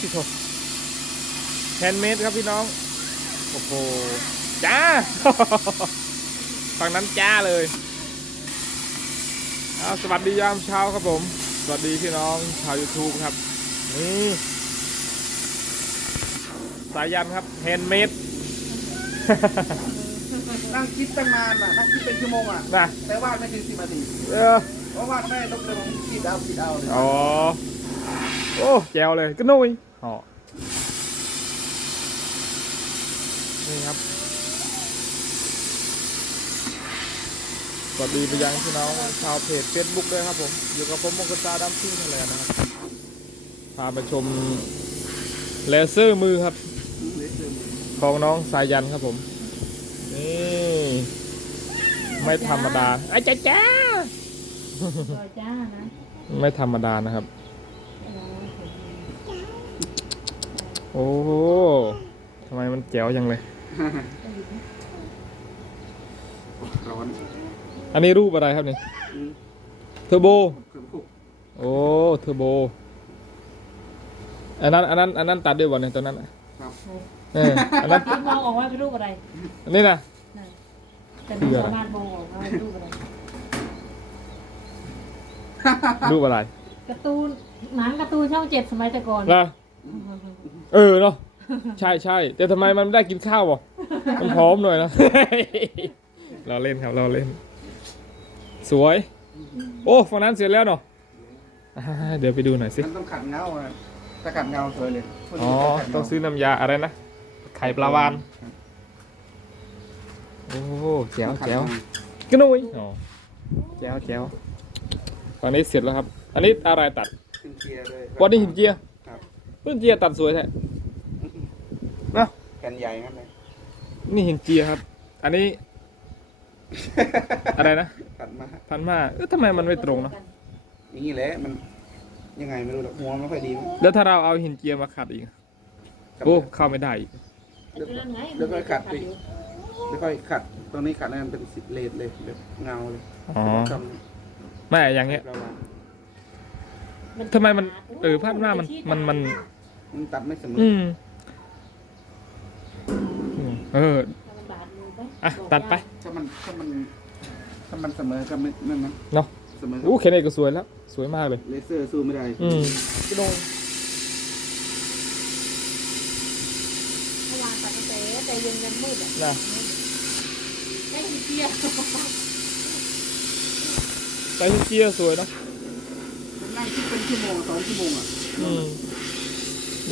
สิโทแฮนด์เมดครับพี่น้อง โอ้โห จ้า ฝั่งนั้นจ้าเลยเอาสวัสดียามเช้าครับผม สวัสดีพี่น้องชาว YouTube ครับ นี่สายันครับแฮนด์เมดนั่งคิดตั้งนานอะนั่งคิดเป็นชั่วโมงอะนะแต่วาดไม่ถึงสิบนาทีเออเพราะวาดไม่ได้ต้องเดินคิดเอาคิดเอาเลยอ๋อ โอ้แจวเลยก็นุ่ยอ๋อนี่ครับสวัสดีไปยังพี่น้องชาวเพจเฟซบุ๊กด้วยครับผมอยู่กับผมมงคลตาดำทิ้งทะเลนะครับพาไปชมเลเซอร์มือครับของน้องสายันครับผม นี่ไม่ธรรมดาไอ้จ้าจ้ารอยจ้านะ ไม่ธรรมดานะครับ โอ้โหทำไมมันแจ๋วจังเลย ร้อนอันนี้รูปอะไรครับนี่เทอร์โบ เครื่องคุกโอ้เทอร์โบ อันนั้นอันนั้นอันนั้นตัดด้วยบอลเนี่ยตอนนั้นน่ะครับเอออันนั้นพี่มองออกว่าเป็นรูปอะไรอันนี้นะนั่นแต่ไม่สามารถมองออกว่าเป็นรูปอะไร รูปอะไรการ์ตูนหนังการ์ตูนช่องเจ็ดสมัยแต่ก่อนนะ เออเนาะ ใช่ใช่แต่ทำไมมันไม่ได้กินข้าวบ่มันพร้อมหน่อยนะ เราเล่นครับเราเล่น สวย โอ้ฝั่งนั้นเสร็จแล้วเนาะอ่าเดี๋ยวไปดูหน่อยสิ มันต้องขัดเงาอะถ้าขัดเงาสวยเลยพวกอ๋นี้อขัดเงาต้องซื้อน้ำยาอะไรนะ ไข่ปลาวาน โอ้แจ๋วแจ๋วกระนุยอ๋อแจ๋วแจ๋วตอนนี้เสร็จแล้วครับ อันนี้อะไรตัด ขึ้นเกียร์เลย วันนี้หินเจีย ครับหินเจียตัดสวยแท้เนาะแผ่นใหญ่งั้นเลยนี่หินเจียครับ อันนี้ อะไรนะขัดมาพันมาเอ๊ะทำไมมันไม่ตรงเนอะอย่างนี้แหละ มันยังไงไม่รู้หรอกหัวไม่ค่อยดีมั้งแล้วถ้าเราเอาหินเจียมาขัดอีกโอ้เข้าไม่ได้อีกแล้วก็ขัดไปแล้วค่อยขัด ตรงนี้ขัดให้มันเป็นสิบเลนเลยแบบเงาเลยอ๋อทไม่อย่างเงี้ยำระวังทำไมมันเออพันมามันมันมัน มันตัดไม่เสมออืมอืมเออบาดมือไปอะตัดไปถ้ามันถ้ามันถ้ามันเสมอก็ไม่นั่นนะเนาะเสมออู้แค่นี้ก็สวยแล้ว สวยมากเลย เลเซอร์สู้ไม่ได้อืมเมื่อวานตัดตั้งแต่แต่เย็นยันมืดอะนะไม่มีเกียร์ใส่หินเจียสวยเนาะมันนั่งคิดเป็นชั่วโมงสองชั่วโมงอะอืม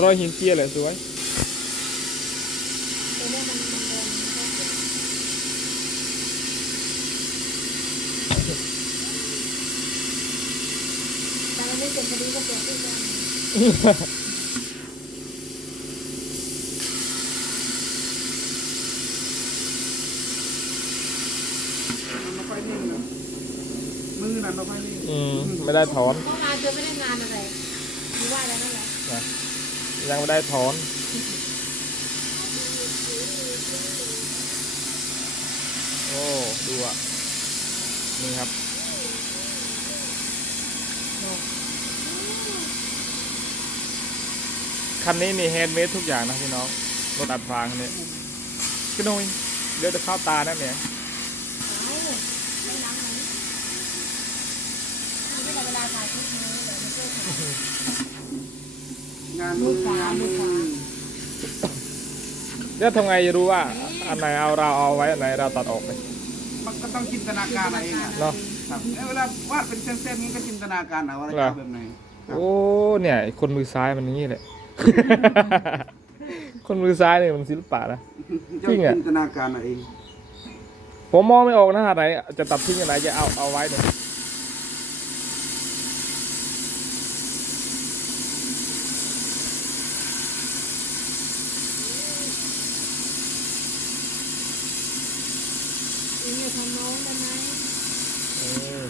รอยหินเจียแหละสวยตัวเนี้ยมันมันเดินแต่มันไม่เสร็จพอดีก็เปลี่ยนที่กันมันไม่ค่อยนิ่งนะมือนั่นไม่ค่อยนิ่งอืมไม่ได้ถอน เมื่อวานเธอไม่ได้งานอะไรมีว่าอะไรนั่นแหละ ยังไม่ได้ถอนโอ้ดูอะนี่ครับคันนี้นี่แฮนด์เมดทุกอย่างนะพี่น้องรถอัดฟางคันนี้ก็น้ยเดี๋ยวจะเข้าตานะเนี่ย เอาไม่ล้างมันไม่ได้เวลาถ่ายคลิปนี้เดี๋ยวมาช่วยถ่ายงานมืองานมือเดี๋ยวทำไงจะรู้ว่าอันไหนเอาเราเอาไว้อันไหนเราตัดออกเลยมันก็ต้องจินตนาการเอาเองอะเนาะครับเอ้ยเวลาวาดเป็นเส้นๆนี้ก็จินตนาการเอาว่าเหรจะอเอาแบบไหนครับ โอ้เนี่ยไอ้คนมือซ้ายมันอย่างนี้แหละ คนมือซ้ายเนี่ยมันศิลปะนะเจ้าจริงอะ จินตนาการเอาเองผมมองไม่ออกนะอันไหนจะตัดทิ้งอันไหนจะเอาเอาไว้เนี่ย อีเนี่ยทำน้องได้ไหมอืม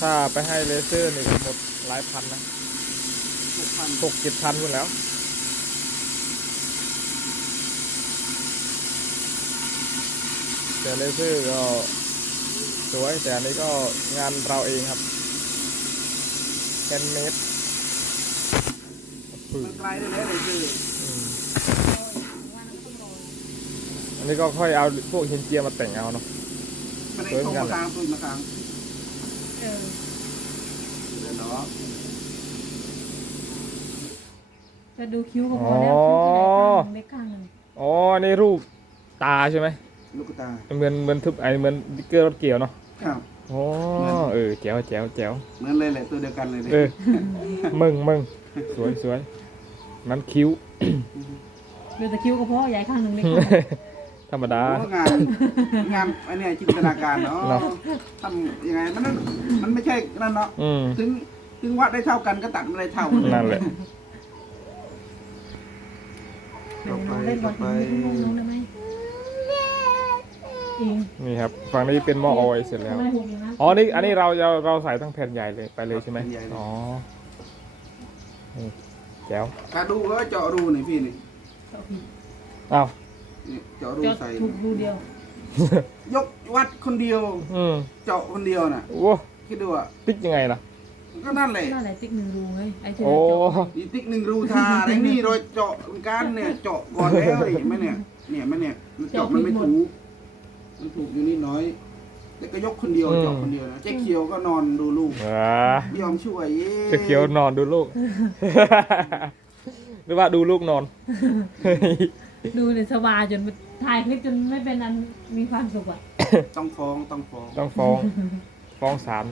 ถ้าไปให้เลเซอร์นี่ก็หมดหลายพันนะหกพันหกเจ็ดพันคุณแล้วแต่เลเซอร์ก็สวยแต่อันนี้ก็งานเราเองครับแฮนด์เมดโอ้โหผืมัดนไกลได้แล้วเลยคืออืม วันนั้นก็ต้องรอ อันนี้ก็ค่อยเอาพวกหินเจียมาแต่งเอาเนาะมันไอ้ตรงมากลางตุยมากลางเออเดี๋ยวเนาะจะดูคิ้วก็พอแล้วคิ้วขนาดข้างหนึ่งเล็กข้างหนึ่งอ๋ออันนี่รูปตาใช่ไหมลูกตาเหมือนเหมือนทึบไอเหมือนดิกเกอร์รถเกี่ยวเนาะครับอ๋อเออแจ๋วแจ๋วแจ๋วเหมือนเลยแหละตัวเดียวกันเลยเลยเออมึงมึงสวยสวยนั้นคิ้วดูแต่คิ้วก็พอใหญ่ข้างหนึ่งเล็กข้างหนึ่ง ธรรมดา โอ้งานงานอันเนี้ยจินตนาการเนาะเนาะ ทำยังไงมันนั่นมันไม่ใช่นั่นเนาะอืมถึงถึงวัดได้เท่ากันก็ตัดไม่ได้เท่านั่นแหละเดี๋ยวน้องเล่นบอลถึงมือน้องได้ไหมอิงนี่ครับฝั่งนี้เป็นหม้อออยล์เสร็จแล้วทำไมหุบอย่างนั้นอ๋อ นี่ อันนี้เราเราเราใส่ทั้งแผ่นใหญ่เลยไปเลยใช่ไหมอ๋อนี่แจ๋วกระดูก็เจาะรูนี่พี่นี่ อ้าว นี่เจาะรูจะใส่ถูกดูเดียวยกวัดคนเดียว อืมเจาะคนเดียวน่ะโว้คิดดูอะติ๊กยังไงล่ะ ก็นั่นแหละน่าแหละติ๊กหนึ่งรูไงไอ้ที่โอ้ เราเจาะอีติ๊กหนึ่งรูทาไอ้นี่เราเจาะกันเนี่ย เจาะก่อนแล้วเห็นไหมเนี่ย เนี่ยมันเนี่ยมันเจาะมันไม่ถูกมันถูกอยู่นิดน้อย แต่ก็ยกคนเดียวเจาะคนเดียวนะเจ๊เขียวก็นอนดูลูกว้าไม่ยอมช่วยเย้จะเขียวนอนดูลูก หรือว่าดูลูกนอน ดูเนี่ยสบายจนถ่ายคลิปจนไม่เป็นอันมีความสุขอะต้องฟ้องต้องฟ้องต้องฟ้อง ฟ้องศาล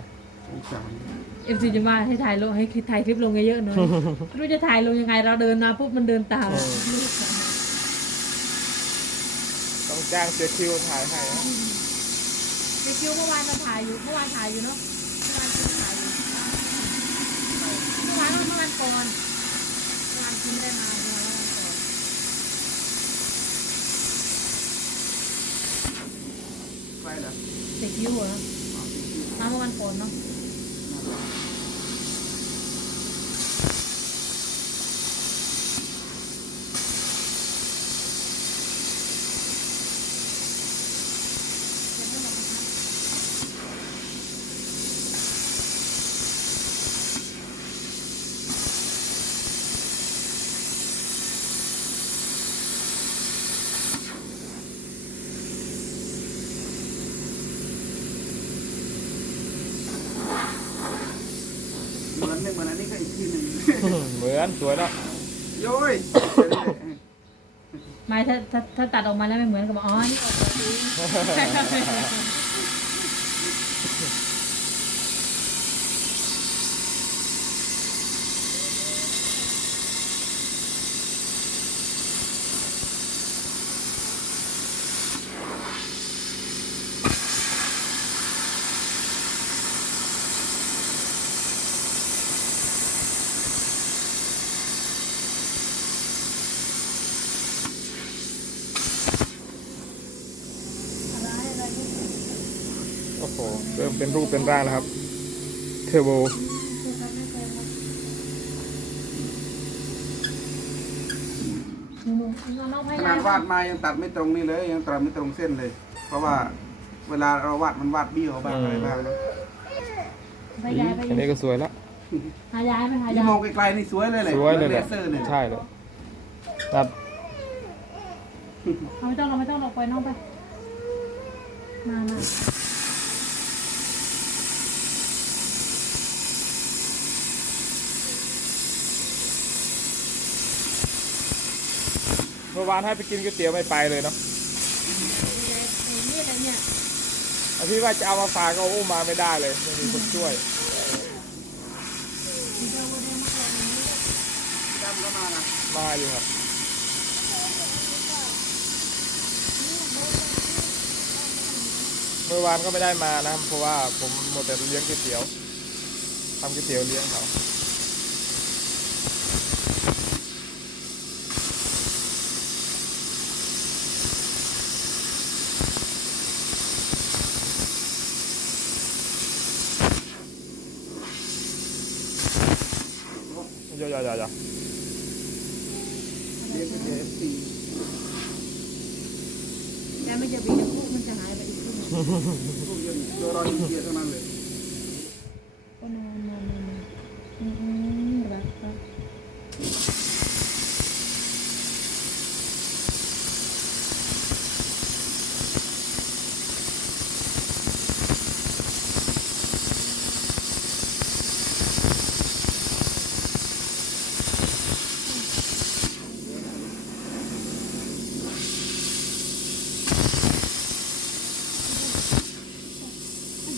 สงสารเอฟซีจะมาให้ถ่ายลงให้ถ่ายคลิปลงเยอะๆหน่อยไม่รู้จะถ่ายลงยังไงเราเดินมาปุ๊บมันเดินตามต้องจ้างเสียคิวถ่ายให้นะในคิวเมื่อวานเราถ่ายอยู่เมื่อวานถ่ายอยู่เนาะเมื่อวานคิวถ่ายอยู่เมื่อวานเมื่อวานก่อนเมื่อวานคิวไม่ได้มาเมื่อวานเมื่อวานก่อน ใครเหรอเด็กคิวเหรอมาเมื่อวันก่อนเนาะ หมือนเนี่ยเหมือนอันนี้ก็อีกทีหนึ่งเหมือนสวยเนาะโย้ยไม่ถ้าถ้าถ้าตัดออกมาแล้วไม่เหมือนกับอ๋อนี่ออกมาเอง อะไรอะไรลูก โอ้โหเริ่มเป็นรูปเป็นร่างแล้วครับ เทอร์โบหนูหนูน้องพขยานาดยาวาดมายังตัดไม่ตรงนี่เลย ยังตัดไม่ตรงเส้นเลย เพราะว่าเวลาเราวาดมันวาดเบี้ยวบ้างอะไรบ้างนะพยายไปอันนี้ก็สวยแล้วหายายไหมหานี่ยายมองไกลๆนี่สวยเลยแหละสวยเลยเลแหละเซอร์เนี่ยใช่เลยครับเอาไม่ต้องเราไม่ต้องเราปล่อยน้องไป มามา เมื่อวานให้ไปกินก๋วยเตี๋ยวไม่ไปเลยเนาะอ้นี่อะไรเนี่ยเอาพี่ว่าจะเอามาฝากก็อุ้มมาไม่ได้เลยไม่มีคนช่วย จำก็มานะมาอยู่ครับ เมื่อวานก็ไม่ได้มานะเพราะว่าผมหมดแต่เลี้ยงก๋วยเตี๋ยวทำก๋วยเตี๋ยวเลี้ยงเขา อย่าอย่าอย่าอย่าเรียกเป็นเอฟซีแต่ไม่จะบีจะพูดมันจะหายไปอีกครึ่ง พวกยังตัวรอยเกียร์เท่า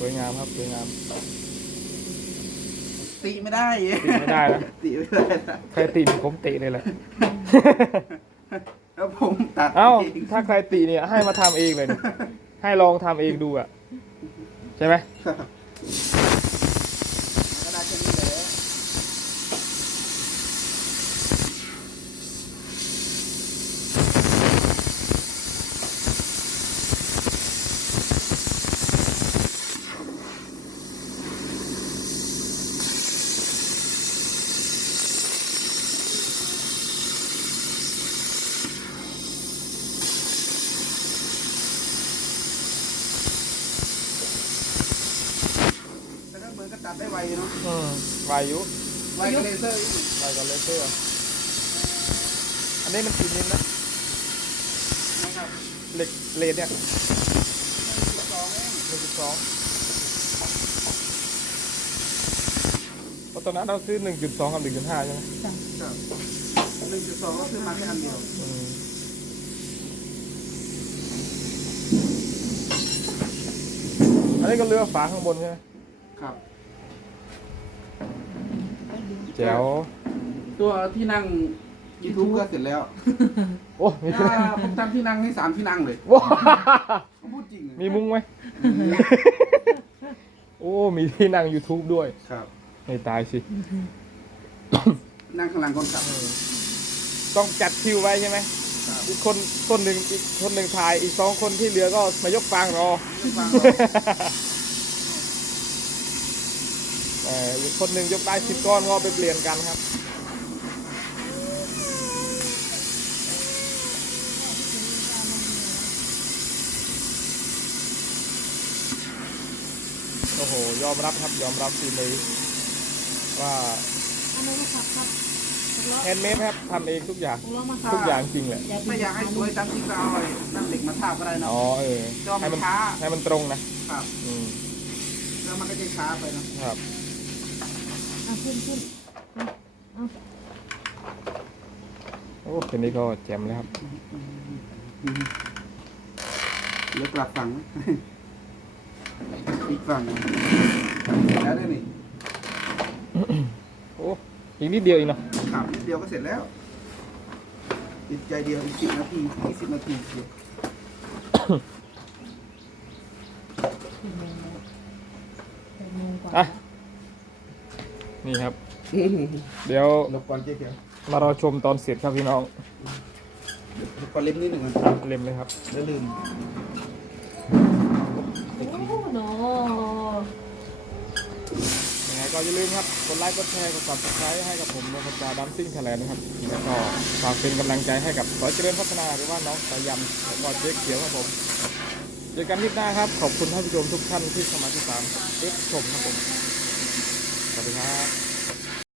สวยงามครับสวยงามติไม่ได้ติไม่ได้นะติไม่ได้นะใครติผมติเลยแหละ แล้วผมตัดเอ้าเองถ้าใครติเนี่ยให้มาทำเองเลยเนี่ยให้ลองทำเองดูอะ ใช่ไหม ครับก็ได้แค่นี้แหละ แต่ ก็เหมือนกับตัดได้ไวเนาะอืมวายุไวกับเลเซอร์อีกวายกับเลเซอร์อันนี้มันกี่มิลนะนะครับเหล็กเลดเนี่ยหนึ่งจุดสองเองหนึ่งจุดสองเพราะตอนนั้นเราซื้อหนึ่งจุดสองกับหนึ่งจุดห้าใช่ไหมจ้ะครับหนึ่งจุดสองก็ซื้อมาแค่อันเดียวอืมอันนี้ก็เรือฝาข้างบนใช่ไหมครับ แจ๋วตัวที่นั่ง YouTube ก็เสร็จแล้วโอ้มีถ้าผมทำที่นั่งให้สามที่นั่งเลยว้าผมพูดจริงเลยมีมุ้งไหมโอ้มีที่นั่ง YouTube ด้วยครับ ไม่ตายสิ นั่งข้างหลังคนขับ ต้องจัดคิวไว้ใช่ไหมครับ อีกคนคนหนึ่งอีกคนหนึ่งถ่ายอีกสองคนที่เหลือก็มายกฟางรอไม่ฟังเออ อีกคนหนึ่งยกได้สิบก้อนก็ไปเปลี่ยนกันครับโอ้โหยอมรับครับยอมรับฝีมือว่าอันนี้ก็ขับขับหกล้อแฮนด์เมดครับทำเองทุกอย่างหกล้อมาขับทุกอย่างจริงแหละไม่อยากให้สวยตามที่เราเลยนั่งเหล็กมาทาบก็ได้เนาะอ๋อเออจอมให้มันช้าให้มันตรงนะครับอืมแล้วมันก็จะช้าไปเนาะครับ เอาขึ้นขึ้นเอาเอาโอ้ทีนี้ก็แจ่มเลยครับเหลือกลับฝั่งนะอีกฝั่งแล้วได้นี่โอ้อีกนิดเดียวเองเนาะขับนิดเดียวก็เสร็จแล้วติดใจเดียวอีกสิบนาทียี่สิบนาทีเดียวแปดโมงกว่าอะ นี่ครับ เดี๋ยวรบกวนเจ๊เขียวมารอชมตอนเสร็จครับพี่น้องรบกวนเล็บนิดหนึ่งนะเล็มเลยครับแล้วลืมโอ้โหยังไงก็อย่าลืมครับกดไลค์กดแชร์กด subscribe ให้กับผมนพจาดัมซิ่งไทยแลนด์นะครับแล้วก็ฝากเป็นกำลังใจให้กับสอยเจริญพัฒนาหรือว่าน้องสายันแล้วก็เจ๊เขียวครับผมเจอกันคลิปหน้าครับ ขอบคุณท่านผู้ชมทุกท่านที่เข้ามาที่ตามรับชมครับผมส วัสดีครับ